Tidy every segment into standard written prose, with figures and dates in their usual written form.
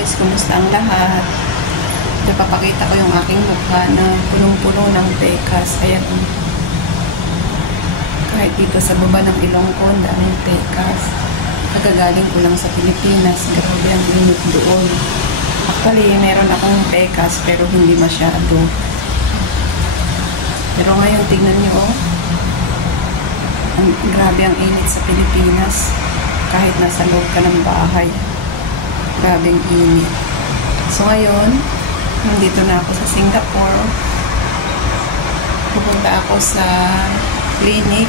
guys, kumusta ang lahat? Ito, papakita ko yung aking mukha na punong-puno ng pekas. Ayan. Kahit dito sa baba ng ilong ko, daming pekas. Kagagaling ko lang sa Pilipinas. Grabe ang init doon. Actually, meron akong pekas pero hindi masyado. Pero ngayon, tignan nyo, oh. Grabe ang init sa Pilipinas. Kahit nasa loob ka ng bahay. Grabe ang init. So ngayon, nandito na ako sa Singapore. Pupunta ako sa clinic.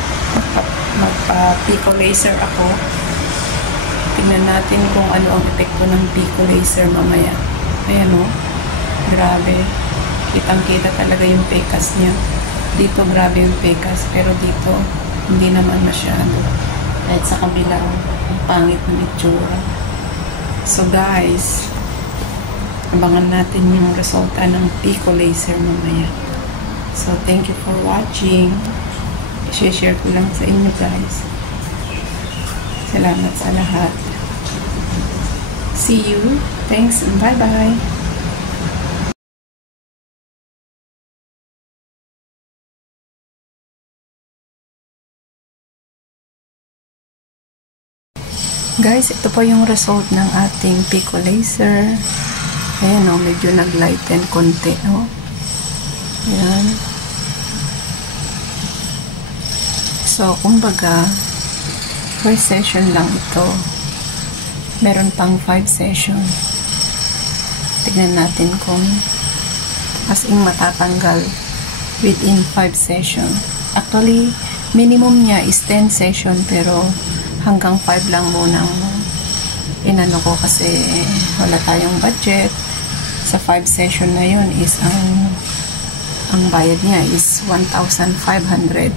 Magpa-pico laser ako. Tingnan natin kung ano ang epekto ng pico laser mamaya. Ayan o. Grabe. Kitang-kita talaga yung pekas niya. Dito grabe yung pekas. Pero dito, hindi naman masyado. Kahit sa kabilang, ang pangit ng itsura. So guys, abangan natin yung resulta ng pico laser mamaya. So thank you for watching. I-share ko lang sa inyo guys. Salamat sa lahat. See you. Thanks and bye-bye. Guys, ito po yung result ng ating pico laser. Ayan o, medyo nag-lighten konti, no? Ayan. So, kumbaga, first session lang ito. Meron pang 5 session. Tignan natin kung as in matatanggal within 5 session. Actually, minimum niya is 10 session pero hanggang 5 lang muna inano ko kasi wala tayong budget. Sa 5 session na yun is ang bayad niya is 1,500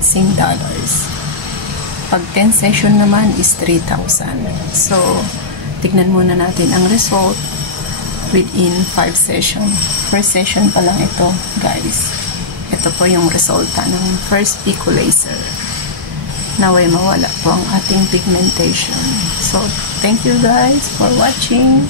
Sing dollars. Pag 10 session naman is 3,000. So, tignan muna natin ang result within 5 session. First session pa lang ito, guys. Ito po yung resulta ng first pico laser. Naway mawala po ang ating pigmentation. So, thank you guys for watching.